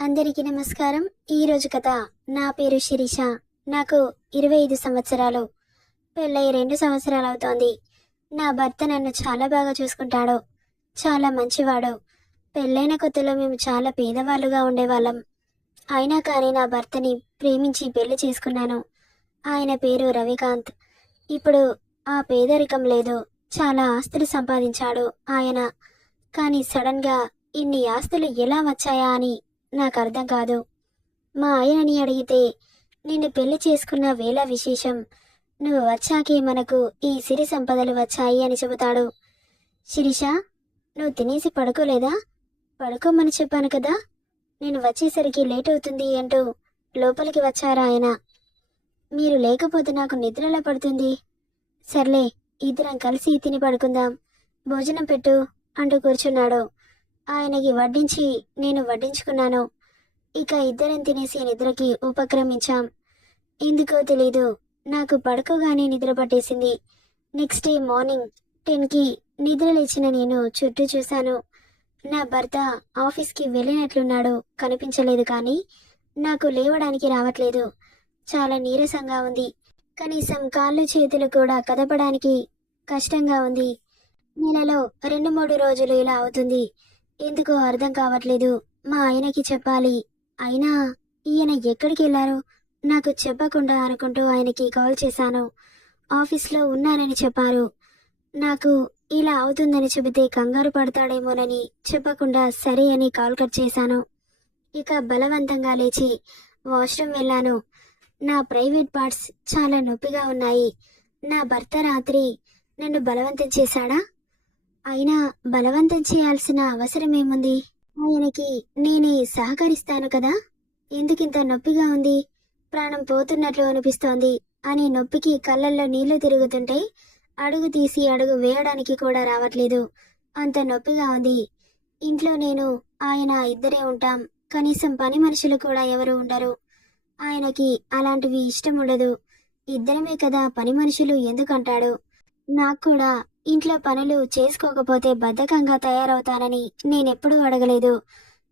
అందరికీ నమస్కారం. ఈరోజు కథ. నా పేరు శిరీష. నాకు ఇరవై ఐదు సంవత్సరాలు. పెళ్ళై రెండు సంవత్సరాలు అవుతోంది. నా భర్త నన్ను చాలా బాగా చూసుకుంటాడు. చాలా మంచివాడు. పెళ్ళైన కొత్తలో మేము చాలా పేదవాళ్ళుగా ఉండేవాళ్ళం. అయినా కానీ నా భర్తని ప్రేమించి పెళ్ళి చేసుకున్నాను. ఆయన పేరు రవికాంత్. ఇప్పుడు ఆ పేదరికం లేదు. చాలా ఆస్తులు సంపాదించాడు ఆయన. కానీ సడన్గా ఇన్ని ఆస్తులు ఎలా వచ్చాయా అని నాకు అర్థం కాదు. మా ఆయనని అడిగితే నిన్ను పెళ్ళి చేసుకున్న వేళ విశేషం. నువ్వు వచ్చాకే మనకు ఈ సిరి సంపదలు వచ్చాయి అని చెబుతాడు. శిరీష నువ్వు తినేసి పడుకోలేదా? పడుకోమని చెప్పాను కదా. నేను వచ్చేసరికి లేట్ అవుతుంది అంటూ లోపలికి వచ్చారా ఆయన. మీరు లేకపోతే నాకు నిద్రలా పడుతుంది? సర్లే ఇద్దరం కలిసి తిని పడుకుందాం. భోజనం పెట్టు అంటూ కూర్చున్నాడు. ఆయనకి వడ్డించి నేను వడ్డించుకున్నాను. ఇక ఇద్దరం తినేసి నిద్రకి ఉపక్రమించాం. ఎందుకో తెలీదు నాకు పడుకోగానే నిద్ర పట్టేసింది. నెక్స్ట్ డే మార్నింగ్ టెన్కి నిద్ర లేచిన నేను చుట్టూ చూశాను. నా భర్త ఆఫీస్కి వెళ్ళినట్లున్నాడు కనిపించలేదు కానీ నాకు లేవడానికి రావట్లేదు. చాలా నీరసంగా ఉంది. కనీసం కాళ్ళు చేతులు కూడా కదపడానికి కష్టంగా ఉంది. నెలలో రెండు మూడు రోజులు ఇలా అవుతుంది. ఎందుకో అర్థం కావట్లేదు. మా ఆయనకి చెప్పాలి. అయినా ఈయన ఎక్కడికి వెళ్ళారు నాకు చెప్పకుండా అనుకుంటూ ఆయనకి కాల్ చేశాను. ఆఫీస్లో ఉన్నానని చెప్పారు. నాకు ఇలా అవుతుందని చెబితే కంగారు పడతాడేమోనని చెప్పకుండా సరే అని కాల్ కట్ చేశాను. ఇక బలవంతంగా లేచి వాష్రూమ్ వెళ్ళాను. నా ప్రైవేట్ పార్ట్స్ చాలా నొప్పిగా ఉన్నాయి. నా భర్త రాత్రి నన్ను బలవంతం చేశాడా? అయినా బలవంతం చేయాల్సిన అవసరం ఏముంది ఆయనకి నేనే సహకరిస్తాను కదా? ఎందుకింత నొప్పిగా ఉంది? ప్రాణం పోతున్నట్లు అనిపిస్తోంది. అని నొప్పికి కళ్ళల్లో నీళ్ళు తిరుగుతుంటే అడుగు తీసి అడుగు వేయడానికి కూడా రావట్లేదు. అంత నొప్పిగా ఉంది. ఇంట్లో నేను ఆయన ఇద్దరే ఉంటాం. కనీసం పని మనుషులు కూడా ఎవరు ఉండరు. ఆయనకి అలాంటివి ఇష్టం ఉండదు ఇద్దరమే కదా పని మనుషులు ఎందుకంటాడు? నాకు కూడా ఇంట్లో పనులు చేసుకోకపోతే బద్ధకంగా తయారవుతానని నేనెప్పుడూ అడగలేదు.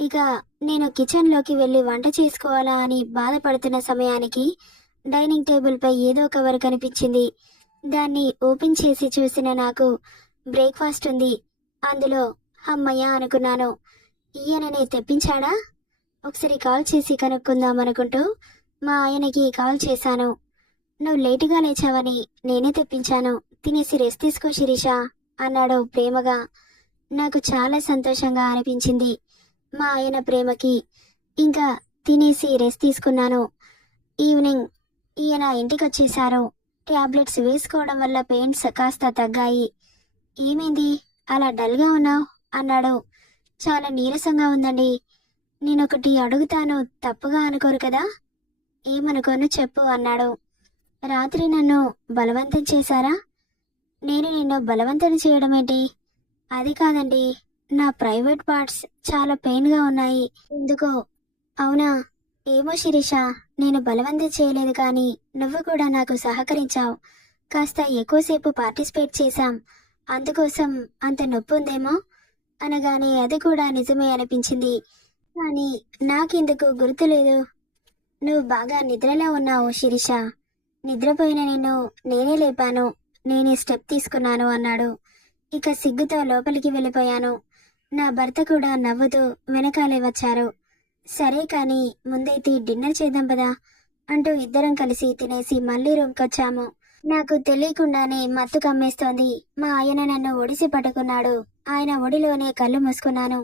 ఇక నేను కిచెన్లోకి వెళ్ళి వంట చేసుకోవాలా అని బాధపడుతున్న సమయానికి డైనింగ్ టేబుల్పై ఏదో కవర్ కనిపించింది దాన్ని ఓపెన్ చేసి చూసిన నాకు బ్రేక్ఫాస్ట్ ఉంది. అందులో అమ్మయ్య అనుకున్నాను. ఈయననే తెప్పించాడా? ఒకసారి కాల్ చేసి కనుక్కుందాం అనుకుంటూ మా ఆయనకి కాల్ చేశాను. నువ్వు లేటుగా లేచావని నేనే తెప్పించాను. తినేసి రెస్ట్ తీసుకో శిరీష అన్నాడు ప్రేమగా. నాకు చాలా సంతోషంగా అనిపించింది మా ఆయన ప్రేమకి. ఇంకా తినేసి రెస్ట్ తీసుకున్నాను. ఈవినింగ్ ఈయన ఇంటికి వచ్చేశారు టాబ్లెట్స్ వేసుకోవడం వల్ల పెయిన్స్ కాస్త తగ్గాయి. ఏమైంది? అలా డల్గా ఉన్నావు? అన్నాడు. చాలా నీరసంగా ఉందండి. నేనొకటి అడుగుతాను తప్పుగా అనుకోరు కదా? ఏమనుకోను చెప్పు అన్నాడు. రాత్రి నన్ను బలవంతం చేశారా? నేను నిన్ను బలవంతం చేయడం ఏంటి? అది కాదండి. నా ప్రైవేట్ పార్ట్స్ చాలా పెయిన్గా ఉన్నాయి. ఎందుకో? అవునా? ఏమో శిరీష నేను బలవంతం చేయలేదు కానీ నువ్వు కూడా నాకు సహకరించావు. కాస్త ఎక్కువసేపు పార్టిసిపేట్ చేశాం. అందుకోసం అంత నొప్పి ఉందేమో? అనగానే అది కూడా నిజమే అనిపించింది. కానీ నాకెందుకు గుర్తులేదు నువ్వు బాగా నిద్రలో ఉన్నావు శిరీష. నిద్రపోయిన నిన్ను నేనే లేపాను. నేనే స్టెప్ తీసుకున్నాను అన్నాడు. ఇక సిగ్గుతో లోపలికి వెళ్ళిపోయాను. నా భర్త కూడా నవ్వుతూ వెనకాలే వచ్చారు. సరే కానీ ముందైతే డిన్నర్ చేద్దాం పదా అంటూ ఇద్దరం కలిసి తినేసి మళ్ళీ రూమ్కి వచ్చాము నాకు తెలియకుండానే మత్తు కమ్మేస్తోంది. మా ఆయన నన్ను ఒడిసి పట్టుకున్నాడు. ఆయన ఒడిలోనే కళ్ళు మూసుకున్నాను.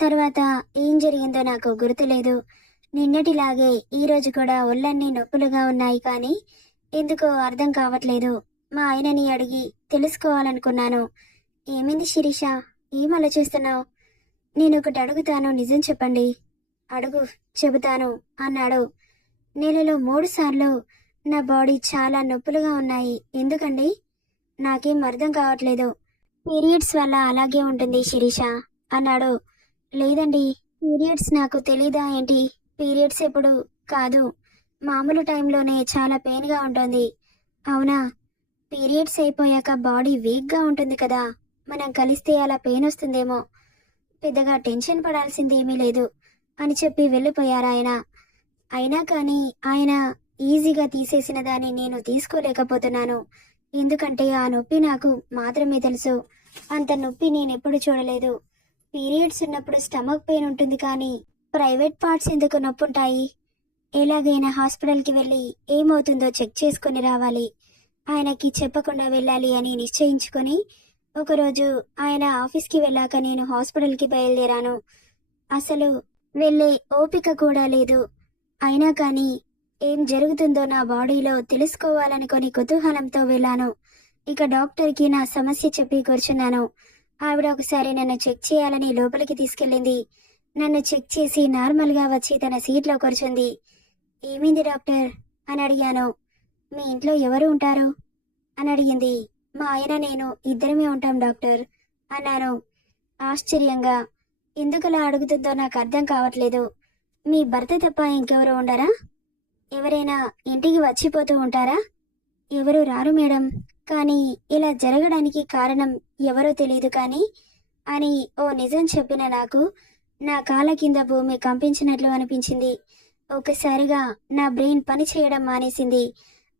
తర్వాత ఏం జరిగిందో నాకు గుర్తులేదు. నిన్నటిలాగే ఈ రోజు కూడా ఒళ్ళన్నీ నొప్పులుగా ఉన్నాయి కానీ ఎందుకో అర్థం కావట్లేదు. మా ఆయనని అడిగి తెలుసుకోవాలనుకున్నాను. ఏమైంది శిరీష? ఏం ఆలోచిస్తున్నావు నేను ఒకటి అడుగుతాను నిజం చెప్పండి. అడుగు చెబుతాను అన్నాడు. నెలలో మూడు సార్లు నా బాడీ చాలా నొప్పులుగా ఉన్నాయి. ఎందుకండి? నాకేం అర్థం కావట్లేదు. పీరియడ్స్ వల్ల అలాగే ఉంటుంది శిరీష అన్నాడు. లేదండి పీరియడ్స్ నాకు తెలీదా ఏంటి? పీరియడ్స్ ఎప్పుడు? కాదు. మామూలు టైంలోనే చాలా పెయిన్గా ఉంటుంది. అవునా? పీరియడ్స్ అయిపోయాక బాడీ వీక్గా ఉంటుంది కదా. మనం కలిస్తే అలా పెయిన్ వస్తుందేమో. పెద్దగా టెన్షన్ పడాల్సింది ఏమీ లేదు అని చెప్పి వెళ్ళిపోయారు ఆయన. అయినా కానీ ఆయన ఈజీగా తీసేసిన దాన్ని నేను తీసుకోలేకపోతున్నాను. ఎందుకంటే ఆ నొప్పి నాకు మాత్రమే తెలుసు. అంత నొప్పి నేను ఎప్పుడు చూడలేదు. పీరియడ్స్ ఉన్నప్పుడు స్టమక్ పెయిన్ ఉంటుంది కానీ ప్రైవేట్ పార్ట్స్ ఎందుకు నొప్పి ఉంటాయి ఎలాగైనా హాస్పిటల్కి వెళ్ళి ఏమవుతుందో చెక్ చేసుకొని రావాలి. ఆయనకి చెప్పకుండా వెళ్ళాలి అని నిశ్చయించుకొని ఒకరోజు ఆయన ఆఫీస్కి వెళ్ళాక నేను హాస్పిటల్కి బయలుదేరాను. అసలు వెళ్ళే ఓపిక కూడా లేదు. అయినా కానీ ఏం జరుగుతుందో నా బాడీలో తెలుసుకోవాలనుకొని కుతూహలంతో వెళ్ళాను. ఇక డాక్టర్కి నా సమస్య చెప్పి కూర్చున్నాను. ఆవిడ ఒకసారి నన్ను చెక్ చేయాలని లోపలికి తీసుకెళ్ళింది. నన్ను చెక్ చేసి నార్మల్గా వచ్చి తన సీట్లో కూర్చుంది. ఏమైంది డాక్టర్? అని అడిగాను. మీ ఇంట్లో ఎవరు ఉంటారు? అని అడిగింది. మా ఆయన నేను ఇద్దరమే ఉంటాం డాక్టర్ అన్నాను. ఆశ్చర్యంగా. ఎందుకలా అడుగుతుందో నాకు అర్థం కావట్లేదు. మీ భర్త తప్ప ఇంకెవరు ఉండరా? ఎవరైనా ఇంటికి వచ్చిపోతూ ఉంటారా? ఎవరు రారు మేడం. కానీ ఇలా జరగడానికి కారణం ఎవరో తెలియదు కానీ అని ఓ నిజం చెప్పిన నాకు నా కాళ్ళ కింద భూమి కంపించినట్లు అనిపించింది. ఒకసారిగా నా బ్రెయిన్ పని చేయడం మానేసింది.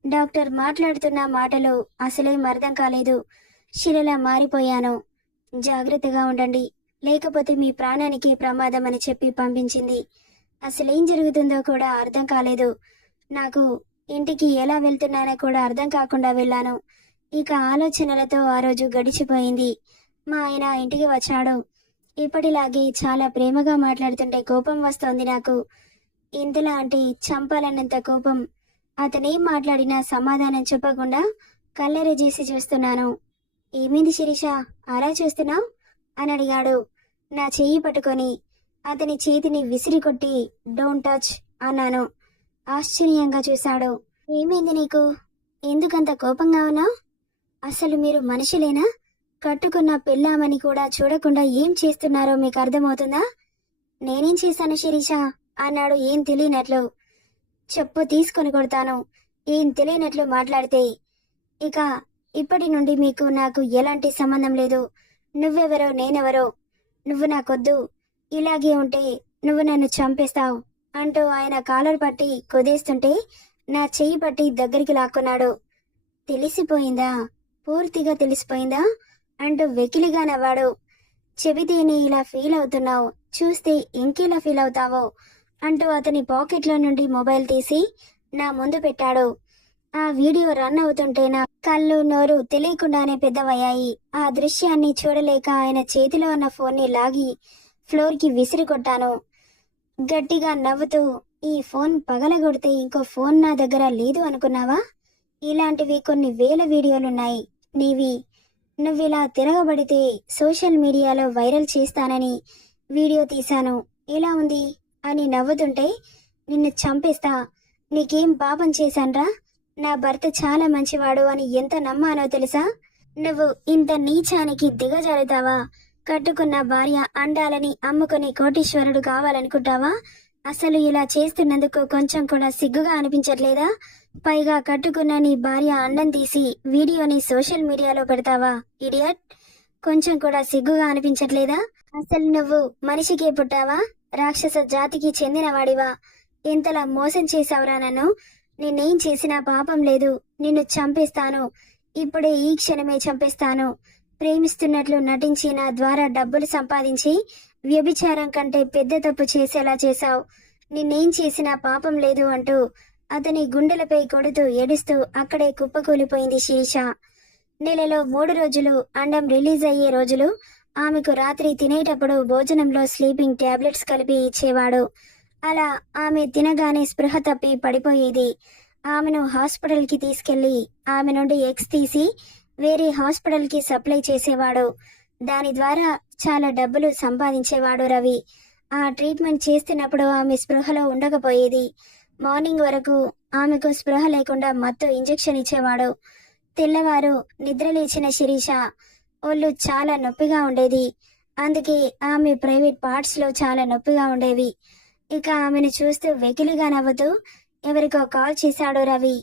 డాక్టర్ మాట్లాడుతున్న మాటలు అసలేం అర్థం కాలేదు. శిలలా మారిపోయాను. జాగ్రత్తగా ఉండండి. లేకపోతే మీ ప్రాణానికి ప్రమాదం అని చెప్పి పంపించింది. అసలేం జరుగుతుందో కూడా అర్థం కాలేదు. నాకు ఇంటికి ఎలా వెళ్తున్నానో కూడా అర్థం కాకుండా వెళ్ళాను. ఇక ఆలోచనలతో ఆ రోజు గడిచిపోయింది. మా ఆయన ఇంటికి వచ్చాడు. ఇప్పటిలాగే చాలా ప్రేమగా మాట్లాడుతుంటే కోపం వస్తోంది నాకు. ఇంతలా అంటే చంపాలన్నంత కోపం అతనేం మాట్లాడినా సమాధానం చెప్పకుండా కల్లెర చేసి చూస్తున్నాను. ఏమైంది శిరీష? అలా చూస్తున్నావు? అని అడిగాడు. నా చెయ్యి పట్టుకొని అతని చేతిని విసిరి కొట్టి డోంట్ టచ్ అన్నాను. ఆశ్చర్యంగా చూశాడు. ఏమైంది నీకు? ఎందుకంత కోపంగా ఉన్నావు? అసలు మీరు మనుషులేనా? కట్టుకున్న పెళ్ళామని కూడా చూడకుండా ఏం చేస్తున్నారో మీకు అర్థమవుతుందా? నేనేం చేశాను శిరీష? అన్నాడు ఏం తెలియనట్లు. చెప్పు తీసుకొని కొడతాను. ఏం తెలియనట్లు మాట్లాడితే ఇక ఇప్పటి నుండి మీకు నాకు ఎలాంటి సంబంధం లేదు. నువ్వెవరో నేనెవరో? నువ్వు నాకొద్దు. ఇలాగే ఉంటే నువ్వు నన్ను చంపేస్తావు అంటూ ఆయన కాలర్ పట్టి కుదేస్తుంటే నా చెయ్యి పట్టి దగ్గరికి లాక్కున్నాడు. తెలిసిపోయిందా? పూర్తిగా తెలిసిపోయిందా? అంటూ వెకిలిగా నవ్వాడు. చెబితేనే ఇలా ఫీల్ అవుతున్నావు. చూస్తే ఇంకెలా ఫీల్ అవుతావో? అంటూ అతని పాకెట్లో నుండి మొబైల్ తీసి నా ముందు పెట్టాడు. ఆ వీడియో రన్ అవుతుంటే నా కళ్ళు నోరు తెలియకుండానే పెద్దవయ్యాయి. ఆ దృశ్యాన్ని చూడలేక ఆయన చేతిలో ఉన్న ఫోన్ని లాగి ఫ్లోర్కి విసిరి కొట్టాను. గట్టిగా నవ్వుతూ ఈ ఫోన్ పగలగొడితే ఇంకో ఫోన్ నా దగ్గర లేదు అనుకున్నావా? ఇలాంటివి కొన్ని వేల వీడియోలున్నాయి. నీవి నువ్విలా తిరగబడితే సోషల్ మీడియాలో వైరల్ చేస్తానని వీడియో తీశాను. ఎలా ఉంది? అని నవ్వుతుంటే నిన్ను చంపేస్తా. నీకేం పాపం చేశాన్రా? నా భర్త చాలా మంచివాడు అని ఎంత నమ్మానో తెలుసా? నువ్వు ఇంత నీచానికి దిగజారుతావా? కట్టుకున్న భార్య అండాలని అమ్ముకుని కోటీశ్వరుడు కావాలనుకుంటావా? అసలు ఇలా చేస్తున్నందుకు కొంచెం కూడా సిగ్గుగా అనిపించట్లేదా? పైగా కట్టుకున్న నీ భార్య అండం తీసి వీడియోని సోషల్ మీడియాలో పెడతావా ఇడియట్? కొంచెం కూడా సిగ్గుగా అనిపించట్లేదా? అసలు నువ్వు మనిషికే పుట్టావా? రాక్షస జాతికి చెందినవాడివా? ఎంతలా మోసం చేశావురా నన్ను? నిన్నేం చేసినా పాపం లేదు. నిన్ను చంపేస్తాను. ఇప్పుడే ఈ క్షణమే చంపేస్తాను. ప్రేమిస్తున్నట్లు నటించి నా ద్వారా డబ్బులు సంపాదించి వ్యభిచారం కంటే పెద్ద తప్పు చేసేలా చేశావు. నిన్నేం చేసినా పాపం లేదు అంటూ అతని గుండెలపై కొడుతూ ఏడుస్తూ అక్కడే కుప్పకూలిపోయింది శీర్ష. నెలలో మూడు రోజులు అండం రిలీజ్ అయ్యే రోజులు ఆమెకు రాత్రి తినేటప్పుడు భోజనంలో స్లీపింగ్ టాబ్లెట్స్ కలిపి ఇచ్చేవాడు. అలా ఆమె తినగానే స్పృహ తప్పి పడిపోయేది. ఆమెను హాస్పిటల్కి తీసుకెళ్ళి ఆమె నుండి ఎగ్స్ తీసి వేరే హాస్పిటల్కి సప్లై చేసేవాడు. దాని ద్వారా చాలా డబ్బులు సంపాదించేవాడు రవి. ఆ ట్రీట్మెంట్ చేస్తున్నప్పుడు ఆమె స్పృహలో ఉండకపోయేది. మార్నింగ్ వరకు ఆమెకు స్పృహ లేకుండా మత్తు ఇంజెక్షన్ ఇచ్చేవాడు. తెల్లవారు నిద్రలేచిన శిరీష ఒళ్ళు చాలా నొప్పిగా ఉండేది. అందుకే ఆమె ప్రైవేట్ పార్ట్స్లో చాలా నొప్పిగా ఉండేవి. ఇక ఆమెను చూస్తూ వెకిలిగా నవ్వుతూ ఎవరికో కాల్ చేశాడు రవి.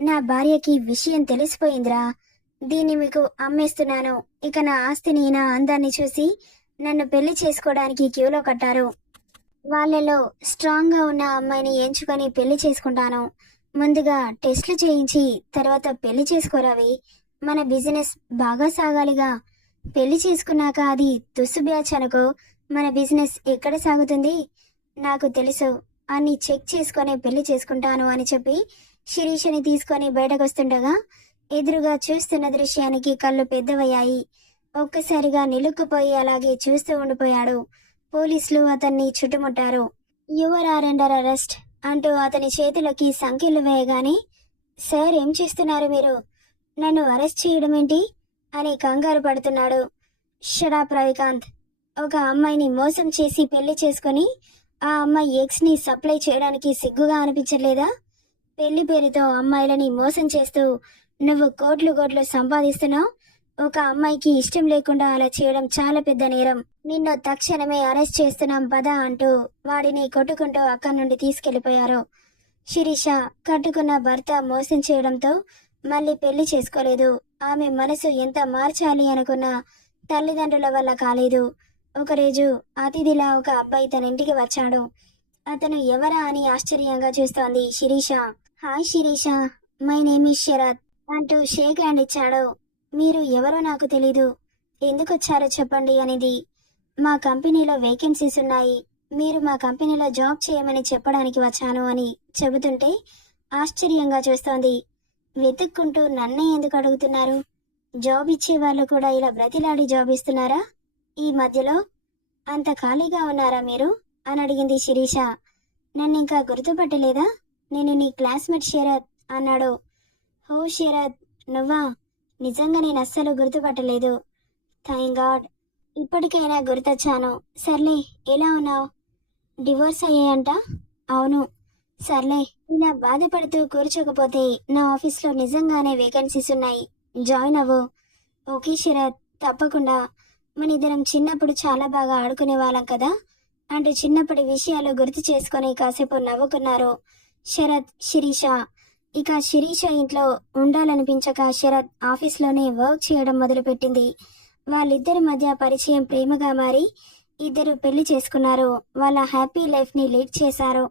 నా భార్యకి విషయం తెలిసిపోయిందిరా. దీన్ని మీకు అమ్మేస్తున్నాను. ఇక నా ఆస్తిని నా అందాన్ని చూసి నన్ను పెళ్ళి చేసుకోవడానికి క్యూలో కట్టారు. వాళ్ళలో స్ట్రాంగ్గా ఉన్న అమ్మాయిని ఎంచుకొని పెళ్ళి చేసుకుంటాను. ముందుగా టెస్ట్లు చేయించి తర్వాత పెళ్ళి చేసుకోరావి మన బిజినెస్ బాగా సాగాలిగా. పెళ్ళి చేసుకున్నాక అది తుస్సు బ్యాచ్ అనుకో మన బిజినెస్ ఎక్కడ సాగుతుంది? నాకు తెలుసు. అని చెక్ చేసుకొని పెళ్ళి చేసుకుంటాను అని చెప్పి శిరీషని తీసుకొని బయటకు వస్తుండగా ఎదురుగా చూస్తున్న దృశ్యానికి కళ్ళు పెద్దవయ్యాయి. ఒక్కసారిగా నిలుక్కుపోయి అలాగే చూస్తూ ఉండిపోయాడు. పోలీసులు అతన్ని చుట్టుముట్టారు. యువర్ ఆర్ అండర్ అరెస్ట్ అంటూ అతని చేతిలోకి సంఖ్యలు వేయగానే సార్ ఏం చేస్తున్నారు మీరు? నన్ను అరెస్ట్ చేయడం ఏంటి అని కంగారు పడుతున్నాడు. Shut up Ravikanth. ఒక అమ్మాయిని మోసం చేసి పెళ్ళి చేసుకొని ఆ అమ్మాయి ఎగ్స్ని సప్లై చేయడానికి సిగ్గుగా అనిపించలేదా పెళ్ళి పేరుతో అమ్మాయిలని మోసం చేస్తూ నువ్వు కోట్లు కోట్లు సంపాదిస్తున్నావు? ఒక అమ్మాయికి ఇష్టం లేకుండా అలా చేయడం చాలా పెద్ద నేరం. నిన్ను తక్షణమే అరెస్ట్ చేస్తున్నాం పద అంటూ వాడిని కొట్టుకుంటూ అక్కడి నుండి తీసుకెళ్ళిపోయారు శిరీష కట్టుకున్న భర్త మోసం చేయడంతో మళ్ళీ పెళ్ళి చేసుకోలేదు. ఆమె మనసు ఎంత మార్చాలి అనుకున్నా తల్లిదండ్రుల వల్ల కాలేదు. ఒకరోజు అతిథిలా ఒక అబ్బాయి తన ఇంటికి వచ్చాడు. అతను ఎవరా అని ఆశ్చర్యంగా చూస్తోంది Sirisha. Hi Sirisha my name is Sarath అంటూ షేక్ హ్యాండ్ ఇచ్చాడు. మీరు ఎవరో నాకు తెలీదు. ఎందుకు వచ్చారో చెప్పండి అనేది. మా కంపెనీలో వేకెన్సీస్ ఉన్నాయి. మీరు మా కంపెనీలో జాబ్ చేయమని చెప్పడానికి వచ్చాను అని చెబుతుంటే ఆశ్చర్యంగా చూస్తోంది వెతుక్కుంటూ నన్నే ఎందుకు అడుగుతున్నారు? జాబ్ ఇచ్చే వాళ్ళు కూడా ఇలా బ్రతిలాడి జాబ్ ఇస్తున్నారా? ఈ మధ్యలో అంత ఖాళీగా ఉన్నారా మీరు? అని అడిగింది శిరీష. నన్ను ఇంకా గుర్తుపట్టలేదా? నేను నీ క్లాస్మేట్ శరత్ అన్నాడు. హో శరత్ నువ్వా? నిజంగా నేను అస్సలు గుర్తుపట్టలేదు. Thank God. ఇప్పటికైనా గుర్తొచ్చాను. సర్లే ఎలా ఉన్నావు? డివోర్స్ అయ్యాయంట? అవును. సర్లే ఇలా బాధపడుతూ కూర్చోకపోతే నా ఆఫీస్లో నిజంగానే వేకెన్సీస్ ఉన్నాయి. జాయిన్ అవ్వు. ఓకే శరత్. తప్పకుండా. మన ఇద్దరం చిన్నప్పుడు చాలా బాగా ఆడుకునే వాళ్ళం కదా? అంటూ చిన్నప్పటి విషయాలు గుర్తు చేసుకొని కాసేపు నవ్వుకున్నారు. శరత్ శిరీష. ఇక శిరీష ఇంట్లో ఉండాలనిపించక శరత్ ఆఫీస్లోనే వర్క్ చేయడం మొదలుపెట్టింది. వాళ్ళిద్దరి మధ్య పరిచయం ప్రేమగా మారి ఇద్దరు పెళ్ళి చేసుకున్నారు. వాళ్ళ హ్యాపీ లైఫ్ని లీడ్ చేశారు.